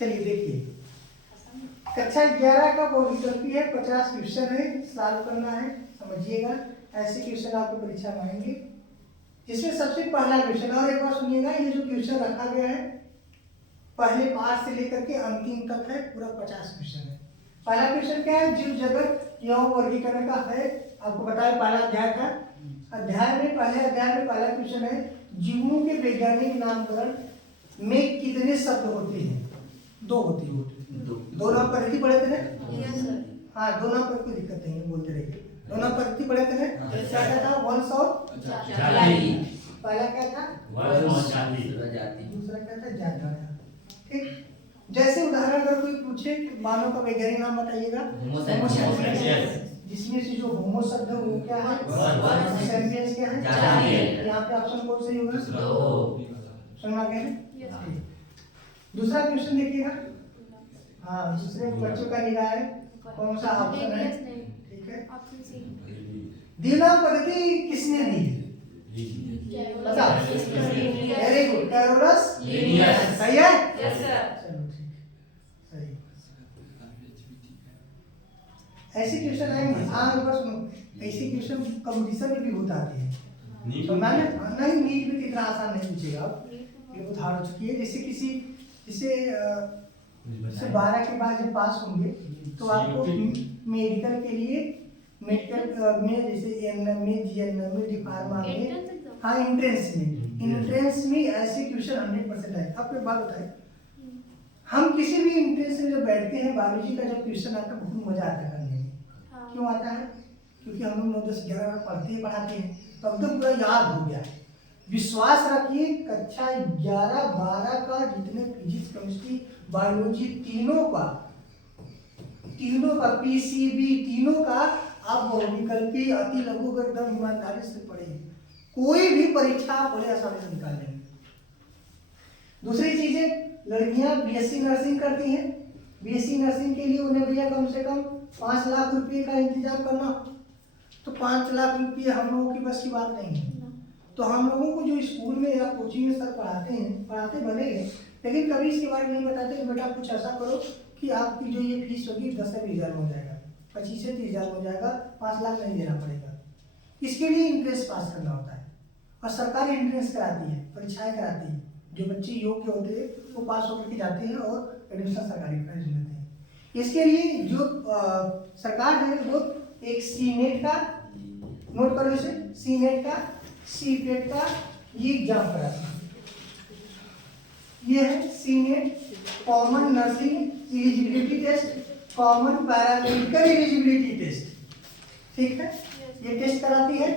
चलिए देखिए, कक्षा 11 का बहुविकल्पी है, 50 क्वेश्चन है, सॉल्व करना है, समझिएगा। ऐसे क्वेश्चन आपको परीक्षा में आएंगे, जिसमें सबसे पहला क्वेश्चन, और एक बार सुनिएगा, ये जो क्वेश्चन रखा गया है पहले पार्ट से लेकर के अंतिम तक है, पूरा 50 क्वेश्चन है। पहला क्वेश्चन क्या है, जीव जगत एवं वर्गीकरण का है। आपको बताया पहला अध्याय था, पहले अध्याय में पहला क्वेश्चन है, जीवों के वैज्ञानिक नामकरण में कितने शब्द होते हैं? 2 होती है। दो नाम पद्धति पढ़े थे ना? हाँ, 2 नाम पर कोई दिक्कत नहीं है, बोलते रहिए। 2 नाम पद्धति पढ़े थे ना? क्या क्या था? वंश और पहला क्या था? दूसरा क्या था? जाति। ठीक, जैसे उदाहरण अगर कोई पूछे मानव का वैज्ञानिक नाम बताइएगा, जिसमें से जो होमो शब्द है वो क्या है? सैपियंस क्या है? यहाँ पे ऑप्शन कौन सही होगा? सुनना क्या है? दूसरा क्वेश्चन देखिएगा, हाँ, दूसरे बच्चों का निगाह है, कौन सा ऑप्शन है? ठीक है, द्विनाम पद्धति किसने दी? बताओ। Very good, Carolus Linnaeus. सही है? Yes sir. चलो ठीक, सही। ऐसे क्वेश्चन आएंगे, हाँ बस सुनो, ऐसे क्वेश्चन कंपटीशन में भी बहुत आते हैं। तो मैंने नहीं, नीट में इतना आसान नहीं पूछेगा, ये उदाहरण हो चुकी है। जैसे किसी जैसे 12 के बाद जब पास होंगे तो आपको मेडिकल के लिए, मेडिकल में जैसे एएनएम में, जीएनएम में, डी फार्मा में, हाँ एंट्रेंस में ऐसे क्वेश्चन 100% आए। आपको एक बात बताएं, हम किसी भी एंट्रेंस में जब बैठते हैं, बायोलॉजी का जब क्वेश्चन आता है बहुत मजा आता है करने में। क्यों आता है? क्योंकि हम लोग 9, 10, 11 पढ़ाते हैं तो अब तो पूरा याद हो गया है। विश्वास रखिए, कक्षा 11, 12 का जितने फिजिक्स, केमिस्ट्री, बायोलॉजी तीनों का पीसीबी तीनों का आप बहुविकल्पी अति लघु का एकदम ईमानदारी से पढ़िए, कोई भी परीक्षा आप बड़े आसानी से निकाल लेंगे। दूसरी चीजें, लड़कियां बीएससी नर्सिंग करती हैं, बीएससी नर्सिंग के लिए उन्हें भैया कम से कम 5 लाख रुपए का इंतजाम करना, तो 5 लाख रुपये हम लोगों की बस की बात नहीं है। तो हम लोगों को जो स्कूल में या कोचिंग में सर पढ़ाते भले हैं, लेकिन कभी इसके बारे में नहीं बताते कि बेटा कुछ ऐसा करो कि आपकी जो ये फीस होगी 10 से 20 हज़ार हो जाएगा, 25 से 30 हज़ार हो जाएगा, 5 लाख नहीं देना पड़ेगा। इसके लिए इंट्रेंस पास करना होता है, और सरकार इंट्रेंस कराती है, परीक्षाएं कराती है। जो बच्चे योग्य होते हैं वो पास होकर के जाते हैं और एडमिशन सरकारी कॉलेज में लेते हैं। इसके लिए जो सरकार है वो एक सीनेट का, नोट करो इसे, सीनेट का, सीपेट का ये एग्जाम कराती है। ये है CNET, common nursing eligibility test, common paramedical eligibility test. ठीक है, ये टेस्ट कराती है।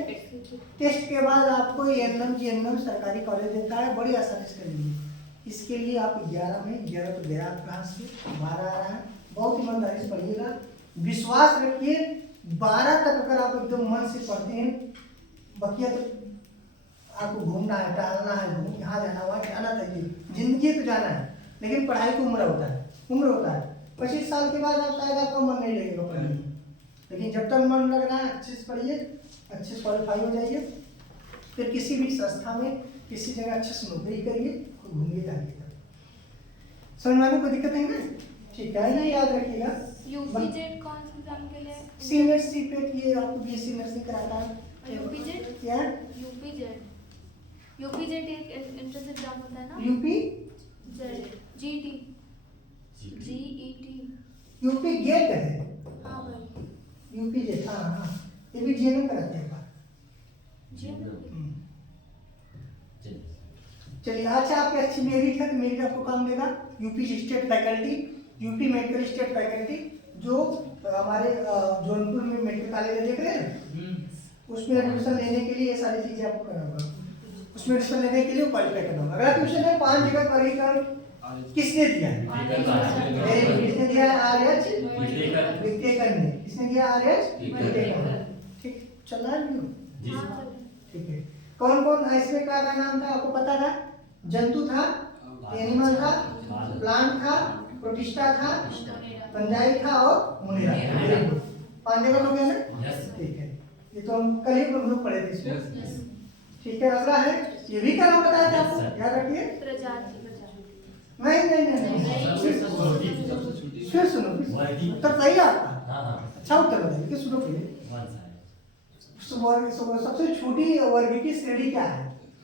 टेस्ट के बाद आपको एएनएम जीएनएम सरकारी कॉलेज देता है, बड़ी आसानी से करेंगे। इसके लिए आप 11 में, 11 तो गया आपके हाथ से, 12 आ रहा है, बहुत ईमानदारी से पढ़िएगा। विश्वास रखिए, 12 तक अगर आप एकदम मन से पढ़ते हैं, बकिया तो आपको घूमना है, टहलना है, यहाँ जाना वहाँ जाना चाहिए, जिंदगी तो जाना है, लेकिन पढ़ाई की उम्र होता है। 25 साल के बाद आप शायद आपका मन नहीं लगेगा पढ़ने में, लेकिन जब तक मन लग रहा है अच्छे से पढ़िए, अच्छे से क्वालिफाई हो जाइए, फिर किसी भी संस्था में, किसी जगह अच्छे से नौकरी करिए, घूमिए जाइए। समझ में कोई दिक्कत नहीं ना? ठीक है, ये याद रखिएगा। यूपीजेड कौन से एग्जाम के लिए? सीनियर सीपेट, ये आपको बीएससी नर्सिंग कराता है। यूपीजेड क्या? यूपीजेड एक एंट्रेंस एग्जाम होता है ना? जीटी यूपी गेट है। हाँ भाई, यूपी जेट, हाँ, ये भी जीएनएम कराते हैं। चलिए, अच्छा आपकी अच्छी मेरिट है तो मेरिट आपको काम देगा। UP state faculty, UP medical state faculty, जो हमारे जौनपुर में मेडिकल कॉलेज देख रहे हैं, उसमें एडमिशन लेने के लिए ये सारी चीजें आपको करना होगा। उसमें एडमिशन लेने के लिए क्वालिफाई करना होगा। अगला क्वेश्चन है, 5 जगह वर्गीकरण किसने दिया है? किसने दिया है? आर्यच विट्टेकर ने। किसने दिया? आर्यच विट्टेकर। ठीक, चल रहा है? ठीक है। कौन कौन इसमें का नाम था आपको पता था? जंतु था, एनिमल था, प्लांट था, प्रोटिस्टा था, फंजाई था और मोनेरा। 5 जगह हो गया ना? ठीक है, ये तो हम कल ही हम लोग पढ़े थे इसमें। ठीक है, अगला है, ये भी का नाम बताया था आपको, याद रखिए। प्रजाति नहीं, उत्तर सही है आपका? हाँ अच्छा उत्तर बताइए कि सुनो पहले। सबसे छोटी वर्ग की श्रेणी क्या है,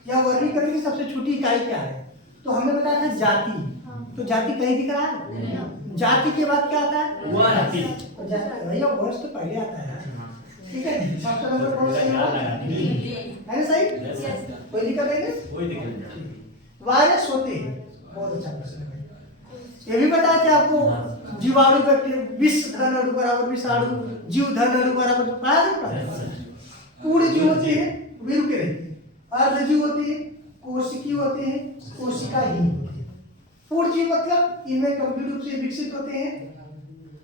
या वर्गीकरण की सबसे छोटी इकाई क्या है? तो हमने बताया था जाति। तो जाति कहीं दिख रहा है? जाति के बाद क्या आता है? तो भैया वर्ष तो पहले आता है, ठीक है। सबसे नंबर कौन सा है ना? सही, कोई दिक्कत नहीं। वायरस होते हैं, बहुत अच्छा प्रश्न है। ये भी बताया था आपको, जीवाणु विष धन अणु बराबर विषाणु, जीव धन अणु बराबर पढ़ा था। पूर्ण जीव होते हैं वे रुके रहते हैं, अर्ध जीव होते हैं, कोशिकी होते हैं, कोशिकाहीन होते हैं। पूर्ण जीव मतलब इनमें गंभीर रूप से विकसित होते हैं,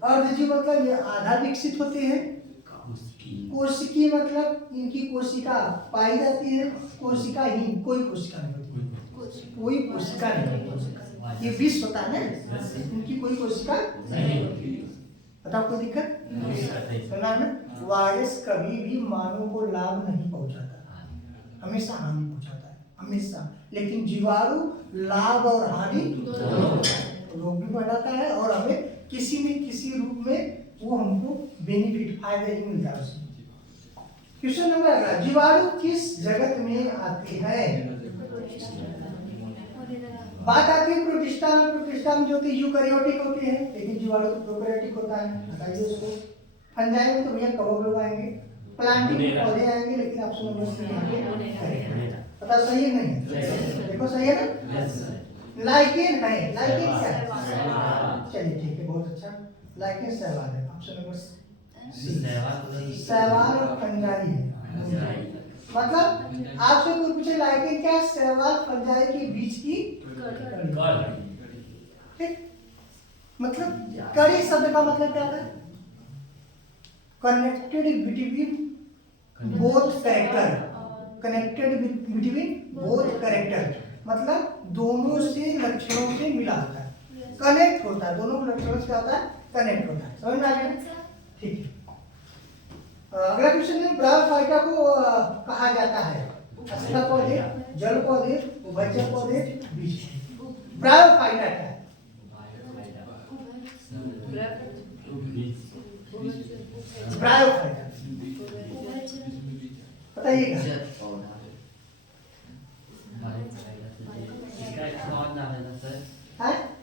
अर्ध जीव मतलब ये आधा विकसित होते हैं, कोशिकी मतलब इनकी कोशिका पाई जाती है, कोशिकाहीन कोई कोशिका नहीं होती, कोई कोशिका नहीं होती। ये विष होता है ना, इनकी कोई कोशिका नहीं होती। बताओ कोई दिक्कत? सुना ना? वायरस कभी भी मानव को लाभ नहीं पहुंचाता, हमेशा हानि पहुंचाता है, हमेशा। लेकिन जीवाणु लाभ और हानि रोग भी बढ़ाता है, और हमें किसी न किसी रूप में वो हमको बेनिफिट फायदा ही मिलता है उसमें। क्वेश्चन नंबर अगला, जीवाणु किस जगत में आते हैं? बात आती है प्रोटिस्टा में। प्रोटिस्टा में जो होते हैं यूकैरियोटिक होते हैं, लेकिन जीवाणु तो प्रोकैरियोटिक होता है। बताइए उसको। फंजाई में तो भैया कवक लोग आएंगे, प्लांटिंग में पौधे आएंगे, लेकिन ऑप्शन नंबर सी आएंगे। पता सही है नहीं? देखो सही है ना? लाइकेन है। लाइकेन क्या है? चलिए ठीक है, बहुत अच्छा। लाइकेन शैवाल है, ऑप्शन नंबर सी। शैवाल और फंजाई है। मतलब आपसे कोई पूछे लाइकेन क्या, शैवाल फंजाई के बीच की कड़ी। ठीक, मतलब कड़ी शब्द का मतलब क्या होता है? Connected between both character, connected between both character, मतलब दोनों से लक्षणों से मिला होता है, कनेक्ट होता है, दोनों लक्षणों से क्या होता है? कनेक्ट होता है। समझ में आ गया? ठीक है। अगला क्वेश्चन है, ब्रायोफाइटा को कहा जाता है स्थल पौधे, जल पौधे, उभयचर पौधे, बीज। ब्रायोफाइटा क्या है? ब्रायोफाइटा बताइएगा।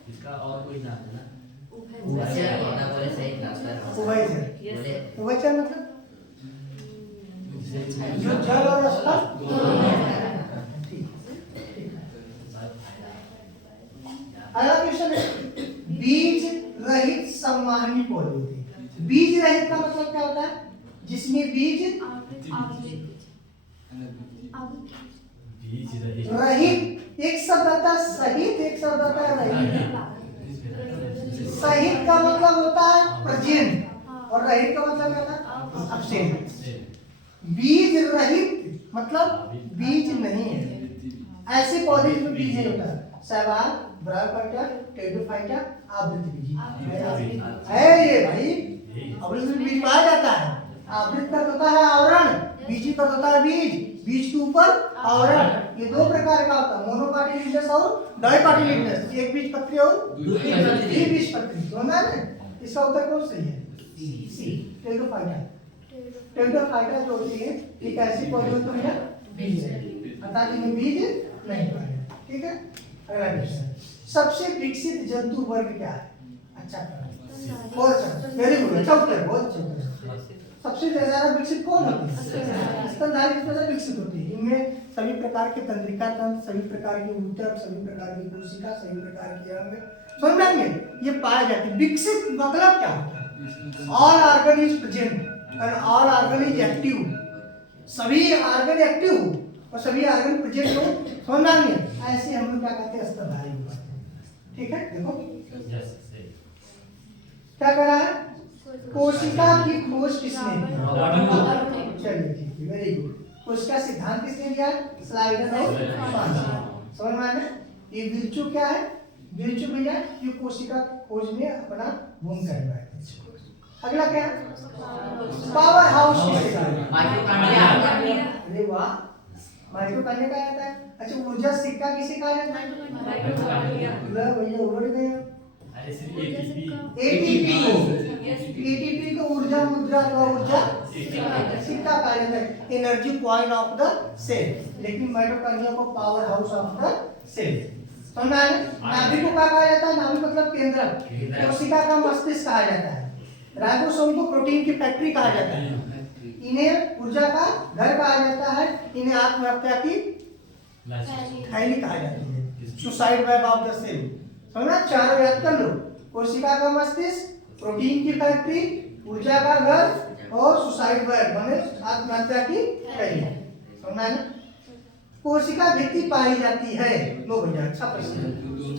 इसका और कोई नाम है ना? उभयचर। उभयचर मतलब जो जल और स्थल। अगला क्वेश्चन है, बीज रहित संवहनी पौधे होते हैं। बीज रहित का मतलब क्या होता है? जिसमें बीज रहित, एक शब्द आता है सहित, एक शब्द आता है रहित। सहित का मतलब होता है प्रेजेंट, और रहित का मतलब क्या होता है? एब्सेंट। बीज रहित मतलब बीज नहीं है, ऐसे पौधे में बीज नहीं होता। शैवाल, ब्रायोफाइटा, टेरिडोफाइटा, आवृतबीजी है ये भाई। आवृत बीज पाया जाता है। आवृत का होता है आवरण, बीजी का होता है बीज, बीज के ऊपर आवरण। ये दो प्रकार का होता है, मोनोकाटिलिडनस और डाइकाटिलिडनस। एक बीज पत्री और दूसरी बीज पत्री, दोनों है ना? इसका उत्तर कौन सही है? सी, टेरिडोफाइटा। टेरिडोफाइटा जो होती है एक ऐसी पौधे होती है बीज है, अर्थात इनमें बीज नहीं पाया। ठीक है। अगला क्वेश्चन, सबसे विकसित जंतु वर्ग क्या है? अच्छा, बहुत अच्छा, वेरी गुड, अच्छा उत्तर, बहुत अच्छा उत्तर। सबसे ज्यादा विकसित कौन होती है? स्तनधारी ज्यादा विकसित होती है। इनमें सभी प्रकार के तंत्रिका तंत्र, सभी प्रकार के ऊतक, सभी प्रकार की कोशिका, सभी प्रकार के अंग, समझ में आएंगे? ये पाए जाते हैं। विकसित मतलब क्या होता है? All organ is present and all organ is active. सभी ऑर्गन एक्टिव हो और सभी ऑर्गन प्रेजेंट हो, समझ में आएंगे? ऐसे हम लोग क्या कहते हैं? स्तनधारी हो पाते हैं। ठीक है, देखो क्या कर रहा है? कोशिका की खोज किसने की? चलिए ठीक है, वेरी गुड। कोशिका सिद्धांत किसने दिया? स्लाइडर और फांसी। समझ में आया? ये विर्चु क्या है? विर्चु भैया ये कोशिका खोज में अपना भूमिका निभाए। अगला क्या है? पावर हाउस किसे कहते हैं? अरे वाह, माइटोकॉन्ड्रिया का आता है। अच्छा, ऊर्जा सिक्का किसे कहा जाता है? लो भैया उड़ गए। एटीपी को एटीपी को ऊर्जा मुद्रा अथवा ऊर्जा सिक्का कहा जाता है, energy coin of the cell. लेकिन माइटोकॉन्ड्रिया को power house of the cell. समझ में आया? नाभिक को क्या कहा जाता है? नाभिक मतलब केंद्रक, कोशिका का मस्तिष्क कहा जाता है। राइबोसोम को प्रोटीन की फैक्ट्री कहा जाता है। इन्हें ऊर्जा का घर कहा जाता है। इन्हें आत्महत्या की थैली कहा जाती है, suicide web of the cell. समझना? चारों याद कर लो, कोशिका का मस्तिष्क, प्रोटीन की फैक्ट्री, ऊर्जा का घर और सुसाइड वेब माने आत्महत्या की थैली। समझना है ना? कोशिका भित्ति पाई जाती है। लो भैया, अच्छा प्रश्न।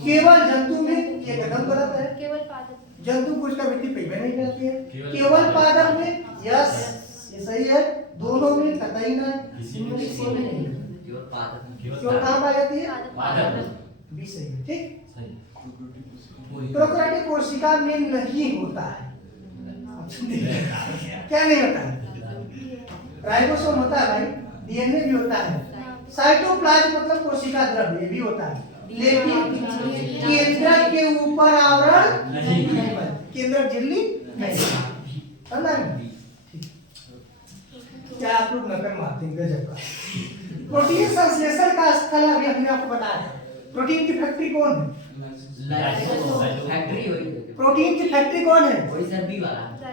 केवल जंतु में ये कदम गलत है। केवल पादप। जंतु कोशिका भित्ति पाई नहीं जाती है। केवल पादप में यस, ये सही है। दोनों में कतई ना, इनमें से कोई नहीं है। केवल कहाँ पाई जाती है? पादप। भी सही है, ठीक। प्रोकैरियोटिक कोशिका में नहीं होता है। क्या नहीं होता है? राइबोसोम होता है भाई, डीएनए भी होता है, साइटोप्लाज्म मतलब कोशिका द्रव्य ये भी होता है, लेकिन केंद्रक के ऊपर आवरण नहीं है। केंद्रक झिल्ली नहीं है। समझा? क्या आप लोग नकल मारते हैं? गजब का। प्रोटीन संश्लेषण का स्थल अभी हमने आपको बताया। प्रोटीन की फैक्ट्री कौन है? प्रोटीन की फैक्ट्री कौन है?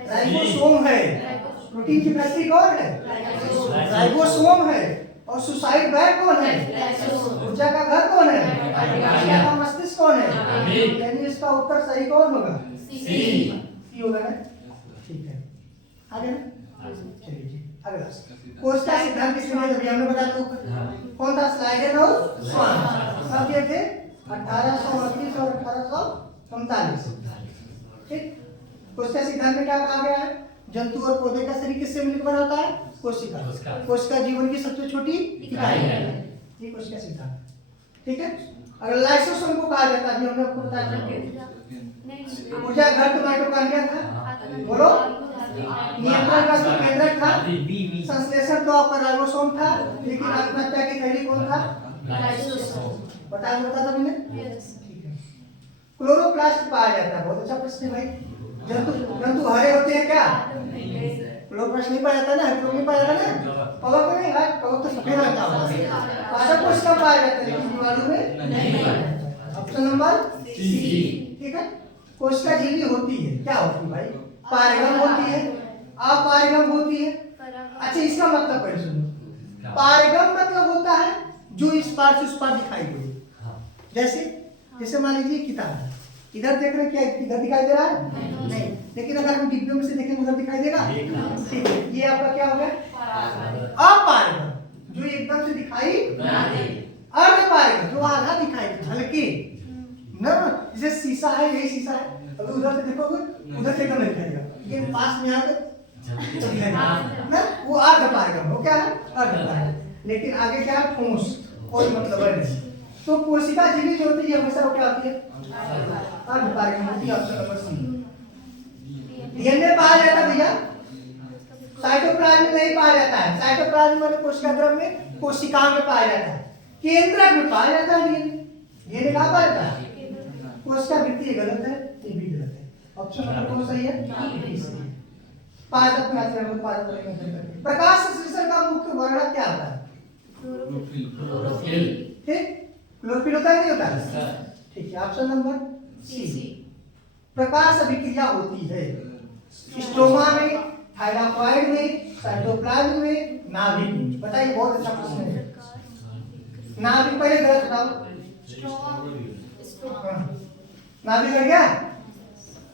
राइबोसोम है। प्रोटीन की फैक्ट्री कौन है? राइबोसोम है। और सुसाइड वेब कौन है? ऊर्जा का घर कौन है? ऊर्जा का मस्तिष्क कौन है? यानी इसका उत्तर सही कौन होगा? सी होगा ना? ठीक है, आगे ना? चलिए जी, अगला कोशिका सिद्धांत किसने दिया? अभी हमने बताया तो कौन था? स्लाइडेन और स्वान। सब ये थे 1838 और 1845। ठीक। कोशिका सिद्धांत में क्या कहा गया है? जंतु और पौधे का शरीर किससे मिलकर बना होता है? कोशिका। कोशिका जीवन की सबसे छोटी इकाई है। ये कोशिका सिद्धांत, ठीक है। अगर लाइसोसोम को कहा जाता है, हमने आपको बताया ऊर्जा घर तो माइटोकॉन्ड्रिया था, बोलो। नियंत्रण का केंद्रक था, संश्लेषण तो आपका राइबोसोम था, लेकिन आत्महत्या की थैली कौन था? बता था मैंने, ठीक है। क्लोरोप्लास्ट पाया जाता है। बहुत अच्छा प्रश्न है भाई। जंतु हरे होते हैं क्या? क्लोरोप्लास्ट नहीं पाया जाता ना, क्लोरो नहीं पाया जाता ना, कवक में नहीं है, कवक तो सफेद रंग का होता है। पादप कोशिका पाया जाता है, लेकिन जीवाणु में नहीं पाया जाता है। ऑप्शन नंबर सी, ठीक है। कोशिका झिल्ली होती है, क्या होती है भाई? पारगम होती है, अपारगम होती है। अच्छा, इसका मतलब पहले सुनो। पारगम मतलब होता है जो इस पार से उस पार दिखाई दे। जैसे मान लीजिए किताब है, इधर देख रहे हैं, क्या इधर दिखाई दे रहा है? नहीं। लेकिन अगर हम डिब्बे में से देखेंगे उधर दिखाई देगा? ठीक है, ये आपका क्या हो गया? अपारगम, जो एकदम से दिखाई अर्धपारगम, जो आधा दिखाई दे, झलके ना। जैसे शीशा है, यही शीशा है, अगर उधर से देखोगे उधर से एकदम नहीं दिखाएगा, लेकिन पास में आकर ना, वो अर्धपारगम हो। क्या है? अर्धपारगम। लेकिन आगे क्या है? ठोस, कोई मतलब नहीं। तो कोशिका झिल्ली जो होती है हमेशा वो क्या होती है? अर्धपारगम होती है। ऑप्शन नंबर सी। डीएनए पाया जाता है भैया, साइटोप्लाज्म में नहीं पाया जाता है। साइटोप्लाज्म में कोशिका द्रव्य में, कोशिका में पाया जाता है, केंद्रक में पाया जाता है। डीएनए कहाँ पाया जाता है? कोशिका भित्ति गलत है, ये भी गलत है। ऑप्शन नंबर कौन सही है? बी सही है। पादप में आते हैं, पादप में प्रकाश संश्लेषण का मुख्य वर्ण क्या होता है? ठीक, क्लोरोफिल होता है, नहीं होता है? ठीक है, ऑप्शन नंबर सी। प्रकाश अभिक्रिया होती है स्ट्रोमा में, थाइलाकॉइड में, साइटोप्लाज्म में, नाभिक में। बताइए, बहुत अच्छा प्रश्न है। नाभिक पहले गलत बताओ। नाभिक हट गया,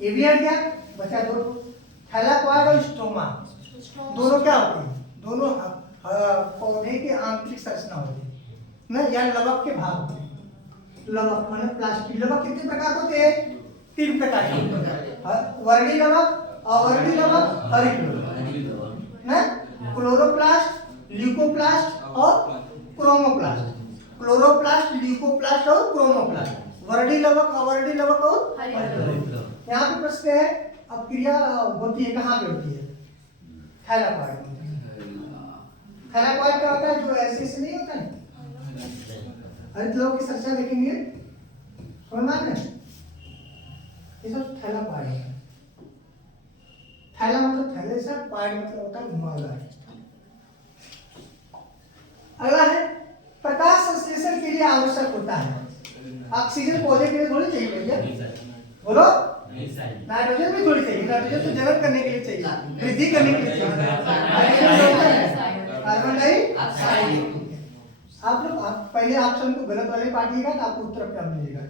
ये भी हट गया, बचा दो। थाइलाकॉइड और स्ट्रोमा दोनों क्या होते हैं? दोनों पौधे के आंतरिक संरचना होती है ना, या लवक के भाग होते हैं। लवक माने प्लास्टिक। लवक कितने प्रकार होते हैं? 3 प्रकार के होते हैं, वर्णी लवक, अवर्णी लवक, हरित लवक ना। क्लोरोप्लास्ट, ल्यूकोप्लास्ट और क्रोमोप्लास्ट। क्लोरोप्लास्ट, ल्यूकोप्लास्ट और क्रोमोप्लास्ट। वर्णी लवक, अवर्णी लवक और हरित लवक। यहाँ पे प्रश्न है, अब क्रिया होती है कहाँ पे होती है? थाइलाकॉइड। थाइलाकॉइड क्या होता है? जो ऐसे नहीं होता है, हरित लवक की संरचना देखेंगे, समझ में, ये सब थाइलाकॉइड है। थैला मतलब थैले से, पॉइंट मतलब होता है घुमावदार। अगला है प्रकाश संश्लेषण के लिए आवश्यक होता है। ऑक्सीजन पौधे के लिए थोड़ी चाहिए भैया, बोलो। नाइट्रोजन भी थोड़ी चाहिए, नाइट्रोजन तो जनन करने के लिए चाहिए, वृद्धि करने के लिए चाहिए। Carbon dioxide. आप लोग पहले ऑप्शन को गलत वाले काटिएगा तो आपको उत्तर क्या मिलेगा।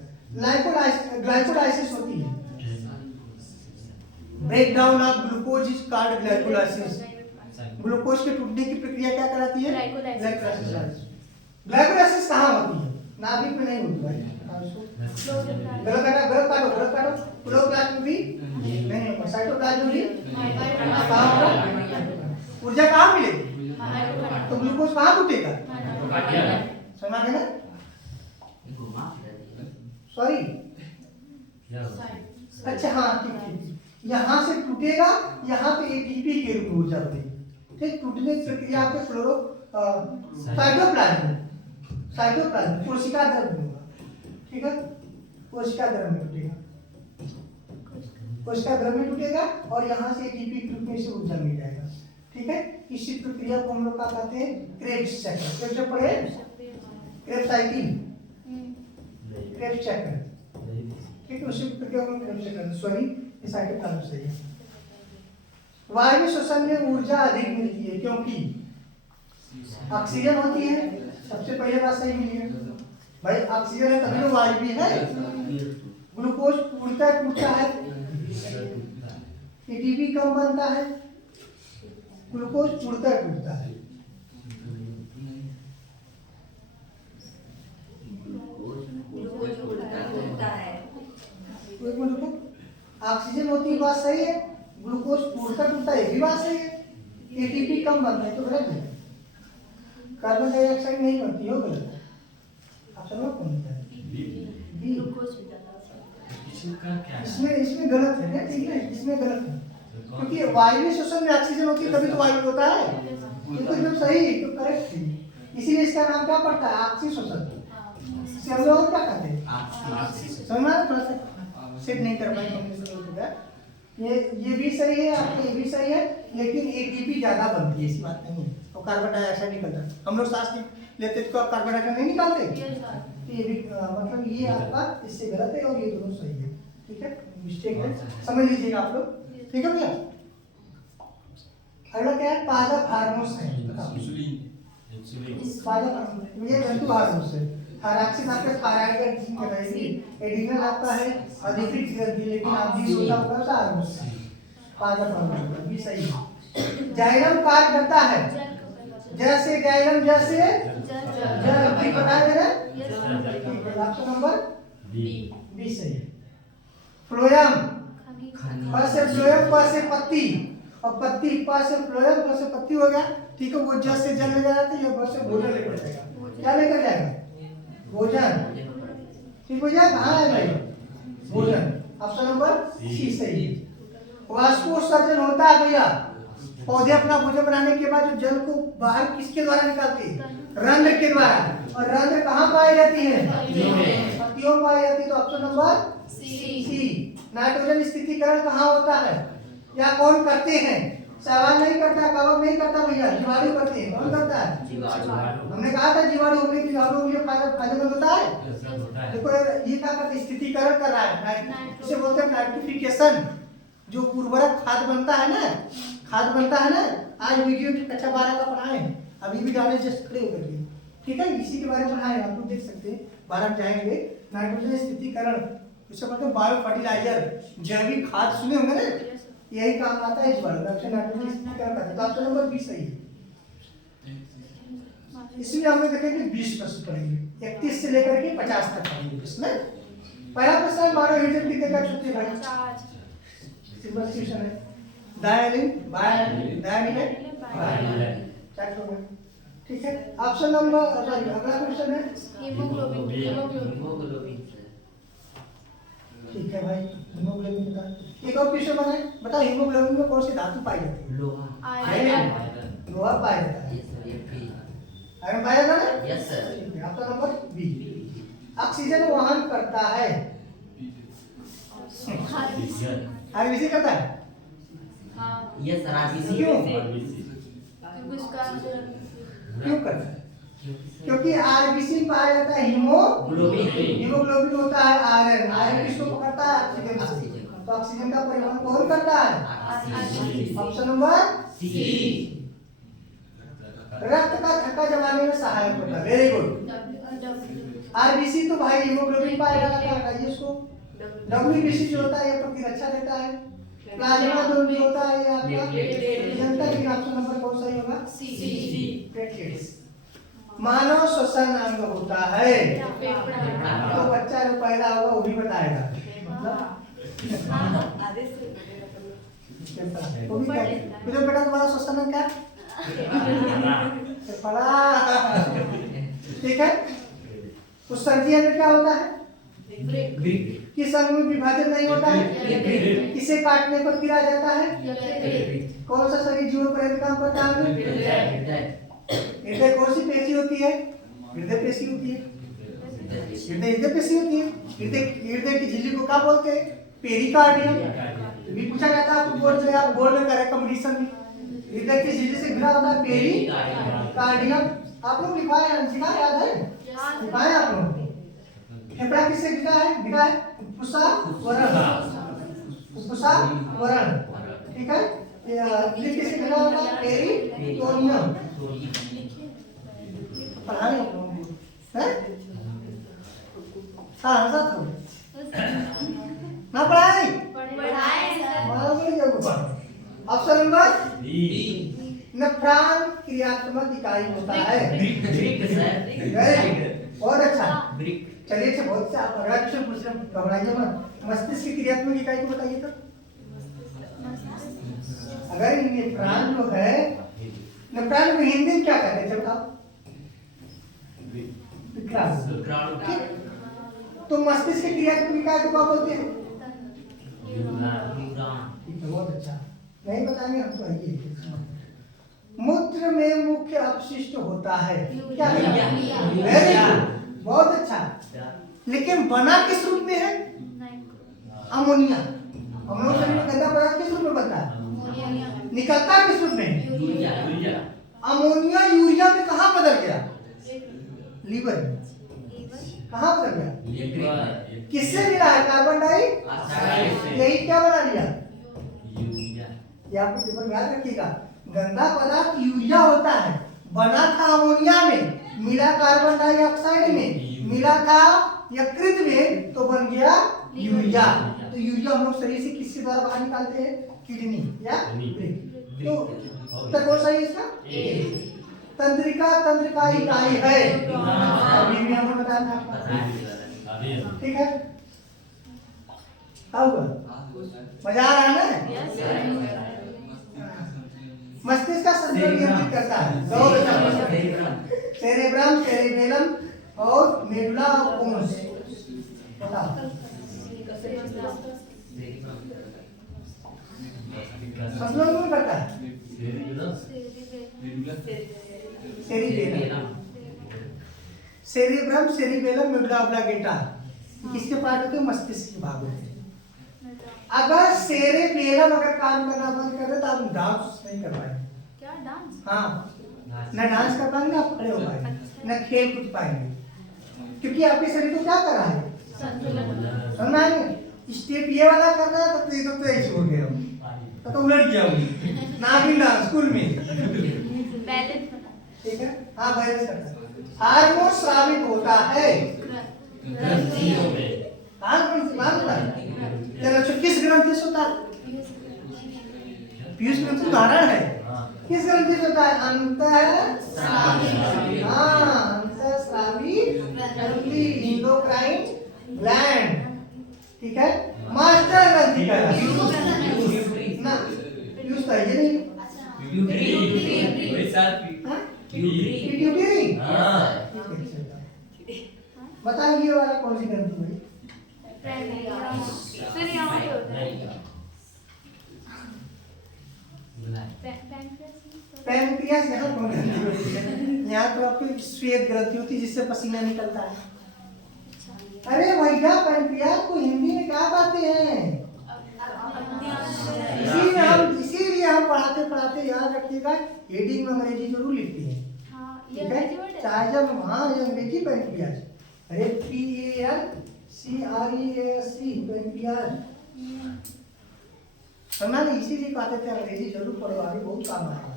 ग्लाइकोलाइसिस होती है, break down of glucose is called glycolysis. Glucose के टूटने की प्रक्रिया क्या कहलाती है? ग्लाइकोलाइसिस। ग्लाइकोलाइसिस कहाँ होती है? नाभिक में नहीं होती भाई। गलत काटो, गलत काटो। क्लोरोप्लास्ट भी नहीं होगा, साइटोप्लाज्म भी कहाँ होगा? ऊर्जा कहाँ मिलेगी? तो ग्लूकोज कहाँ टूटेगा? समझ गए ना? सॉरी, अच्छा हाँ ठीक, यहाँ से टूटेगा, यहाँ पे एटीपी के रूप में ऊर्जा बनेगी। ठीक, टूटने की प्रक्रिया आपके साइटोप्लाज्म कोशिका द्रव्य में होगा। ठीक है, कोशिका द्रव्य में टूटेगा, कोशिका द्रव्य में टूटेगा और यहाँ से एटीपी के रूप में से ऊर्जा मिल जाएगा। ठीक है, इसी प्रक्रिया को हम लोग क्या कहते हैं? क्रेब्स चक्र। क्रेब्स पढ़े? क्रेब्स साइकिल, क्रेब्स चक्र। ठीक है, उसी प्रक्रिया को क्रेब्स चक्र। सॉरी, ये साइटोप्लाज्म सही है। वायु श्वसन में ऊर्जा अधिक मिलती है क्योंकि ऑक्सीजन होती है। सबसे पहले बात सही मिली है भाई, ऑक्सीजन है तभी तो वायु भी है। ग्लूकोज टूटता है, एटीपी कम बनता है, ग्लूकोज टूटता है। ऑक्सीजन होती है, बात सही है। ग्लूकोज टूटता है, भी बात सही है। एटीपी कम बनता है तो गलत है। कार्बन डाइऑक्साइड नहीं बनती हो, गलत है। आप समझ कौन सा है? बी। इसमें गलत है ना, ठीक है, इसमें गलत है क्योंकि वायु श्वसन में ऑक्सीजन होती है तभी तो वायु होता है। ये तो एकदम सही, तो करेक्ट थी। इसीलिए इसका नाम क्या पड़ता है? ऑक्सी श्वसन। इसे हम लोग क्या कहते हैं? समझना, थोड़ा सा सेट नहीं कर पाए हमने। ये भी सही है, आपका ये भी सही है, लेकिन एटीपी ज्यादा बनती है, ऐसी बात नहीं है। और कार्बन डाइऑक्साइड निकलता है। हम लोग सांस लेते तो कार्बन डाइऑक्साइड नहीं निकालते, तो ये भी मतलब ये आपका इससे गलत है और ये दोनों सही है। ठीक है, मिस्टेक है, समझ लीजिएगा आप लोग। ठीक है भैया, अगला क्या है? पादप हार्मोन्स है। पादप हार्मोन ये जंतु हार्मोन्स है। थायरॉक्सिन आपके थायराइड का रहेगी, एड्रिनल आपका है अधिकृत ग्रंथि, लेकिन आप भी होता होगा सा हार्मोन्स। पादप हार्मोन भी सही है। जाइलम कार्य करता है, जैसे जाइलम जैसे जल भी बता दे रहे। ऑप्शन नंबर बी सही है। फ्लोएम, प से फ्लोएम, प से पत्ती, और पत्ती प से फ्लोएम, प से पत्ती हो गया। ठीक है, वो जल से जल लेकर जाते हैं, ब से भोजन लेकर जाएगा। क्या लेकर जाएगा? भोजन। ठीक हो जाएगा, कहाँ है भाई? भोजन। ऑप्शन नंबर सी सही है। वाष्पोत्सर्जन होता है भैया, पौधे अपना भोजन बनाने के बाद जो जल को बाहर किसके द्वारा निकालते हैं? रंध्र के द्वारा। और रंध्र कहाँ पाई जाती है? पत्तियों में पाई जाती है। तो ऑप्शन नंबर सी। नाइट्रोजन स्थितिकरण कहाँ होता है या कौन करते हैं? सवाल नहीं करता, कवक नहीं करता भैया, जीवाणु करते हैं। कौन करता है? हमने कहा था जीवाणु होने की जीवाणु के लिए फायदेमंद होता है। देखो ये क्या करते? स्थितिकरण कर रहा है, इसे बोलते हैं नाइट्रिफिकेशन। जो उर्वरक खाद बनता है ना, आज वीडियो कक्षा 12 का पढ़ाए, अभी भी डाले जस्ट खड़े होकर के। ठीक है, इसी के बारे में पढ़ाए, आप लोग देख सकते हैं। 12 जाएंगे नाइट्रोजन स्थितिकरण, इसे बोलते हैं बायो फर्टिलाइजर, जैविक खाद। सुने होंगे ना, यही काम आता है इस बार नाइट्रोजन स्थितिकरण का। तो ऑप्शन नंबर 20 सही है। इसमें हम लोग देखेंगे 20 प्रश्न पढ़ेंगे, 31 से लेकर के 50 तक पढ़ेंगे। इसमें पहला प्रश्न है मानव हृदय की का छोटे भाई सिंपल क्वेश्चन है। डायलिन ठीक है। ऑप्शन नंबर अगला क्वेश्चन है हीमोग्लोबिन। ठीक है भाई, हीमोग्लोबिन का एक और क्वेश्चन बताओ हीमोग्लोबिन में कौन सी धातु पाई जाती है? लोहा पाया जाता है। आयरन पाया जाता है? Yes sir. ठीक है, ऑप्शन नंबर बी। ऑक्सीजन वहन करता है, आरबीसी करता है। हाँ ये शराबी सी क्यों? क्योंकि उसका क्यों करता है? क्योंकि आरबीसी पाया जाता है हीमोग्लोबिन होता है आयरन। आयरन किसको पकड़ता है? ऑक्सीजन से। तो ऑक्सीजन का परिवहन कौन करता है? Option number C. रक्त का थक्का जमाने में सहायक होता है। Very good. आरबीसी तो भाई हीमोग्लोबिन पाया जाता है, हटाइए उसको। डब्ल्यूबीसी जो होता है ये प्रतिरक्षा देता है। प्लाज्मा जो भी होता है ये आपका जनता की। ऑप्शन नंबर कौन सा होगा? सी। प्लेटलेट्स मानव श्वसन अंग होता है। तो बच्चा जो पैदा होगा वो भी बताएगा, वो भी कहेगा। तो बेटा तुम्हारा श्वसन अंग क्या है? पढ़ा, ठीक है। उस सर्दी में क्या होता है? किस अंग में विभाजन नहीं होता है? किसे काटने पर गिरा जाता है? कौन सा शरीर जीवन पर्यंत काम करता है? हृदय कौन सी पेशी होती है? हृदय पेशी होती है। हृदय पेशी होती है। हृदय की झिल्ली को क्या बोलते हैं? पेरिकार्डियम। भी पूछा जाता है आपको बोर्ड में, आप बोर्ड में करे कंपटीशन में। हृदय की झिल्ली से घिरा होता है पेरिकार्डियम। आप लोग लिखा है, सिखा याद है? लिखा है आप लोग। फेफड़ा किससे घिरा है? घिरा है फुफ्फुसा वरण, ठीक है। दिल किससे घिरा होता है? पेरिटोनियम। पढ़ा नहीं आप लोगों को, हैं? हाँ साथ हो ना पढ़ाई। ऑप्शन नंबर नेफ्रॉन क्रियात्मक इकाई होता है। बहुत अच्छा। चलिए अच्छा, बहुत अच्छा। आप अगला क्वेश्चन पूछ रहे हैं, घबराइए मत। मस्तिष्क की क्रियात्मक इकाई को बताइए तो। अगर नेफ्रॉन जो है, नेफ्रॉन को हिंदी में क्या कहते हैं बताओ? तो मस्तिष्क की क्रियात्मक इकाई को क्या बोलते हैं? बहुत अच्छा, नहीं बताएंगे हम तो। आइए, मूत्र में मुख्य अपशिष्ट होता है क्या? वेरी गुड, बहुत अच्छा। लेकिन बना किस रूप में है? अमोनिया। हम लोग शरीर में गंदा पदार्थ किस रूप में बनता है? निकलता किस रूप में? अमोनिया यूरिया में कहाँ बदल गया? लीवर में। कहाँ बदल गया? किससे मिला है? Carbon dioxide. यही क्या बना लिया? ये आपके पेपर में याद रखिएगा। गंदा पदार्थ यूरिया होता है, बना था अमोनिया में, मिला कार्बन डाइऑक्साइड में, मिला था यकृत में, तो बन गया यूरिया। तो यूरिया हम लोग शरीर से किसके द्वारा बाहर निकालते हैं? किडनी या तो उत्तर कौन सही है इसका? तंत्रिका तंत्र का इकाई है। अभी भी हमने बताया था, ठीक है। मजा आ रहा है ना? मस्तिष्क का संतुलन नियंत्रित करता है। सेरेब्रम, सेरेबेलम और मेडुला पोन्स। बताओ संतुलन कौन करता है? Cerebellum, cerebrum, cerebellum, medulla oblongata किसके पार्ट होते हैं? मस्तिष्क के भाग होते हैं। अगर सेरेबेलम अगर काम करना बंद कर दे तो आप डांस नहीं कर पाएंगे। क्या डांस? हाँ, न डांस कर पाएंगे, आप खड़े हो पाएंगे, न खेल कूद पाएंगे, क्योंकि आपके शरीर को क्या कर रहा है? समझ आएंगे? स्टेप ये वाला कर रहा है तो ऐसे हो गया, तो उलट गया ना भी डांस स्कूल में, बैलेंस, ठीक है। हाँ बैलेंस करता है। हार्मोन स्रावित होता है ग्रंथियों में। चलो किस ग्रंथि से होता है? पीयूष ग्रंथि उदाहरण है। किस ग्रंथि से होता है? अंतःस्रावी। हाँ, अंतःस्रावी ग्रंथि, एंडोक्राइन ग्लैंड, ठीक है। मास्टर ग्रंथि का ना पीयूष का ये नहीं, पिट्यूटरी। बताइए ये वाला कौन सी ग्रंथि है? फिर यहाँ पे होता है पैनक्रियास। यहाँ कौन ग्रंथि होती है? यहाँ तो आपकी श्वेत ग्रंथि होती है जिससे पसीना निकलता है। अरे भैया पैनक्रियास को हिंदी में क्या कहते हैं? इसीलिए हेडिंग में अंग्रेजी जरूर लिखते हैं, हाँ ये ठीक है। अंग्रेजी वर्ड है। चाहे जब हाँ ये अंग्रेजी पैंक्रियाज, अरे PANCREASC पैंक्रियाज, समझा ना, इसीलिए कहते थे अंग्रेजी जरूर पढ़ो, आगे बहुत काम आएगा।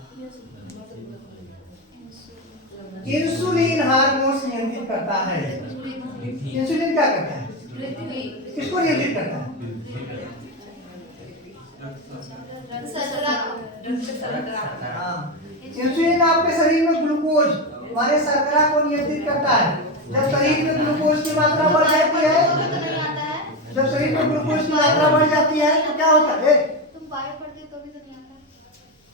इंसुलिन हार्मोन्स नियंत्रित करता है। इंसुलिन क्या करता है, किसको नियंत्रित करता है? हाँ, इंसुलिन आपके शरीर में ग्लूकोज हमारे शर्करा को नियंत्रित करता है। जब शरीर में ग्लूकोज की मात्रा बढ़ जाती है, जब शरीर में ग्लूकोज की मात्रा बढ़ जाती है तो क्या होता है? तुम बायो पढ़ते तो भी तो नहीं आता है।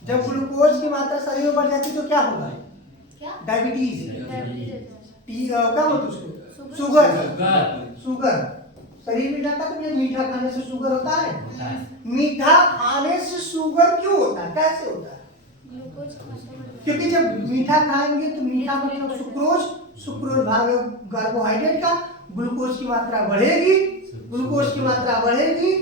जब ग्लूकोज की मात्रा शरीर में बढ़ जाती है तो क्या होगा? क्या? डायबिटीज, क्या बोलते उसको, शुगर। शुगर शरीर में जाता है। तो ये मीठा खाने से शुगर होता है? होता है। मीठा खाने से शुगर क्यों होता है, कैसे होता है? ग्लूकोज की मात्रा बढ़ जाती क्योंकि जब मीठा खाएंगे तो मीठा मतलब सुक्रोज, सुक्रोज भाग कार्बोहाइड्रेट का, ग्लूकोज की मात्रा बढ़ेगी, ग्लूकोज की मात्रा बढ़ेगी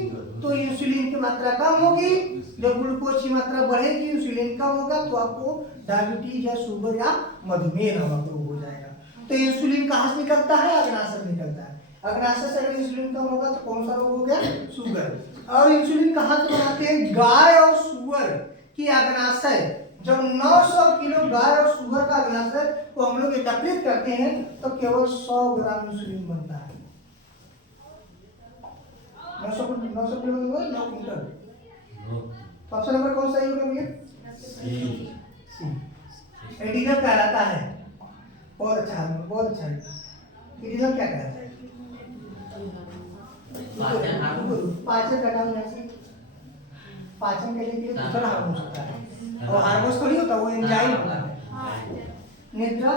तो इंसुलिन की मात्रा कम होगी। जब ग्लूकोज की मात्रा बढ़ेगी, इंसुलिन कम होगा तो आपको डायबिटीज या शुगर या मधुमेह नामक रोग हो जाएगा। तो इंसुलिन कहाँ से निकलता है? अग्नाशय से निकलता है। अग्नाशय से अगर इंसुलिन कम होगा तो कौन सा रोग हो गया? शुगर। और इंसुलिन कहाँ से बनाते हैं? गाय और सुअर की अग्नाशय। जब 900 किलो गाय और सुअर का अग्नाशय को हम लोग एकत्रित करते हैं तो केवल 100 ग्राम इंसुलिन बनता है। 900 किलो में 9 क्विंटल। तो ऑप्शन नंबर कौन सा होगा भैया? सी। एडिनम कहलाता है। बहुत अच्छा है, बहुत अच्छा है। एडिनम क्या कहलाता है? पाचन का नाम है। पाचन के लिए दूसरा हार्मोन होता है, और हार्मोन तो नहीं होता, वो एंजाइम होता है। निद्रा,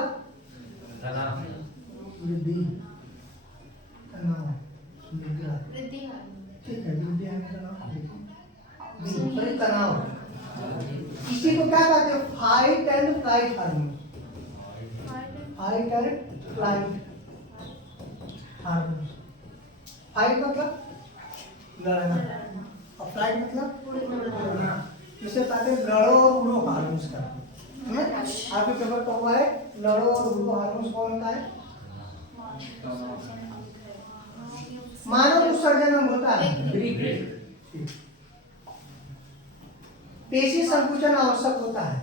वृद्धि, तनाव, निद्रा, वृद्धि ठीक है, वृद्धि आने का नाम सॉरी तनाव। इसी को क्या कहते हैं? Fight and flight hormone. Fight and flight hormone. Fight मतलब लड़ना और फ्लाइट मतलब उड़ना। जिसे कहते हैं लड़ो और उड़ो हार्मोन्स का। आपके पेपर का हुआ है लड़ो और उड़ो हार्मोन्स कौन होता है? मानव उत्सर्जन में होता है। पेशी संकुचन आवश्यक होता है।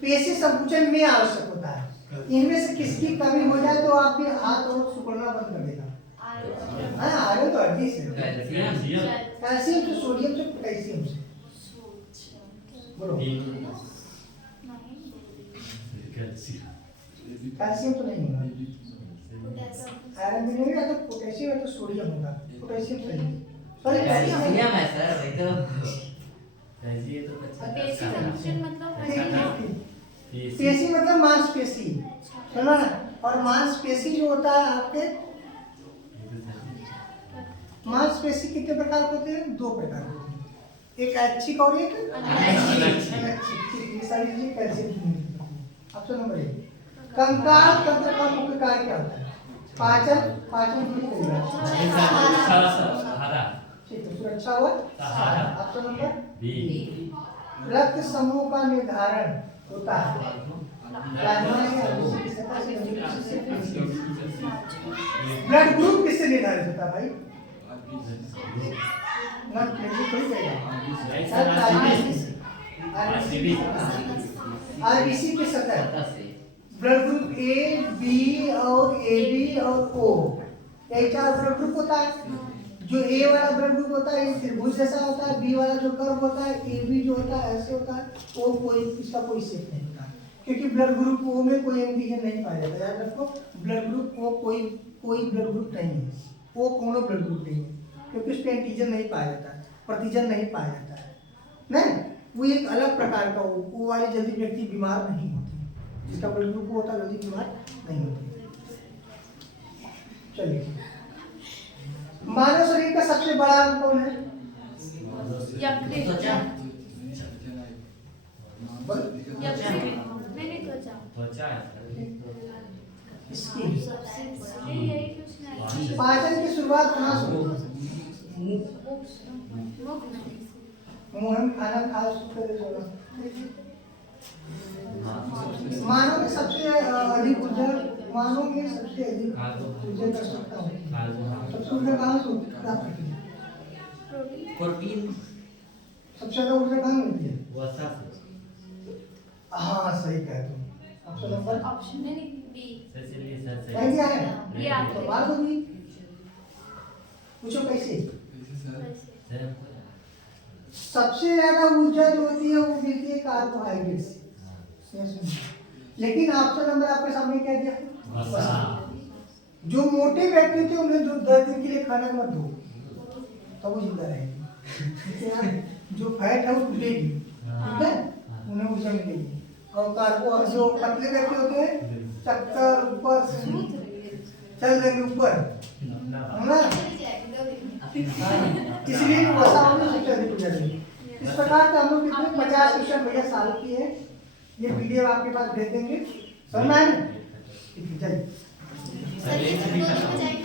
पेशी संकुचन में आवश्यक होता है। इनमें से किसकी कमी हो जाए तो आपके हाथ और सिकुड़ना बंद कर देगा। आयरन तो हड्डी से, कैल्शियम से, सोडियम से, पोटेशियम से। बोलो। कैल्शियम तो नहीं होगा, आयरन भी नहीं होगा, तो पोटेशियम है तो सोडियम होगा। पोटेशियम सही, सॉरी कैल्शियम है सर, वही तो पेशी संकुचन मतलब पेशी मतलब मांसपेशी, सुना ना। और मांसपेशी जो होता है आपके, मांसपेशी कितने प्रकार के होते हैं? 2 प्रकार के होते हैं, एक ऐच्छिक और एक अनैच्छिक। ये सारी चीजें कैल्शियम की मिलती हैं। ऑप्शन नंबर 1, कंकाल तंत्र का मुख्य कार्य क्या होता है? पाचन, पाचन की क्रिया, ठीक है, सुरक्षा व सहारा। ऑप्शन नंबर बी, रक्त समूह का निर्धारण होता है। ब्लड ग्रुप किससे निर्धारित होता है भाई? ना प्लेटलेट थोड़ी कहेगा, आरबीसी के सतह ब्लड ग्रुप ए, बी और AB और O, ये 4 ब्लड ग्रुप होता है। जो A वाला ब्लड ग्रुप होता है ये त्रिभुज जैसा होता है, B वाला जो कर्व होता है, AB जो होता है ऐसे होता है, O कोई इसका कोई शेप नहीं होता, क्योंकि ब्लड ग्रुप O में कोई एंटीजन नहीं पाया जाता। याद रखो, ब्लड ग्रुप O कोई ब्लड ग्रुप नहीं है, वो कोनो ब्लड ग्रुप नहीं है, क्योंकि उस पर एंटीजन नहीं पाया जाता, प्रतिजन नहीं पाया जाता है। नहीं, वो एक अलग प्रकार का वो वाली जल्दी व्यक्ति बीमार नहीं होती, जिसका ब्लड ग्रुप होता है जल्दी बीमार नहीं होती। चलिए, मानव शरीर का सबसे बड़ा अंग कौन है? यकृत। पाचन की शुरुआत कहाँ से होती है? मुंह में खाना खा मानव में सबसे अधिक ऊर्जा, मानव में सबसे अधिक ऊर्जा का सकता हूँ। सबसे ऊर्जा कहाँ से प्राप्त होती है? प्रोटीन सबसे ज्यादा ऊर्जा कहाँ मिलती है? वसा से। हाँ सही कह तुम। ऑप्शन नंबर ऑप्शन में नहीं बी। कह दिया है। ये आपके तो बात होगी। पूछो कैसे? सबसे ज्यादा ऊर्जा जो होती है वो मिलती है कार्बोहाइड्रेट से। लेकिन ऑप्शन नंबर आपके सामने क्या दिया? वसा। जो मोटे व्यक्ति थे उन्हें जो 10 दिन के लिए खाना मत दो, तो वो जिंदा रहेंगे। जो फैट है वो टूटेगी, ठीक है, उन्हें ऊर्जा मिलेगी। और कार्बो जो पतले व्यक्ति होते हैं चक्कर ऊपर से चल देंगे ऊपर, है ना? इसलिए वसा में सबसे अधिक ऊर्जा देगी। इस प्रकार से हम लोग कितने 50 क्वेश्चन भैया साल की है, ये वीडियो आपके पास भेज देंगे। समझ में आया? ठीक है, चलिए। सर ये 2 दिन में जाएंगे।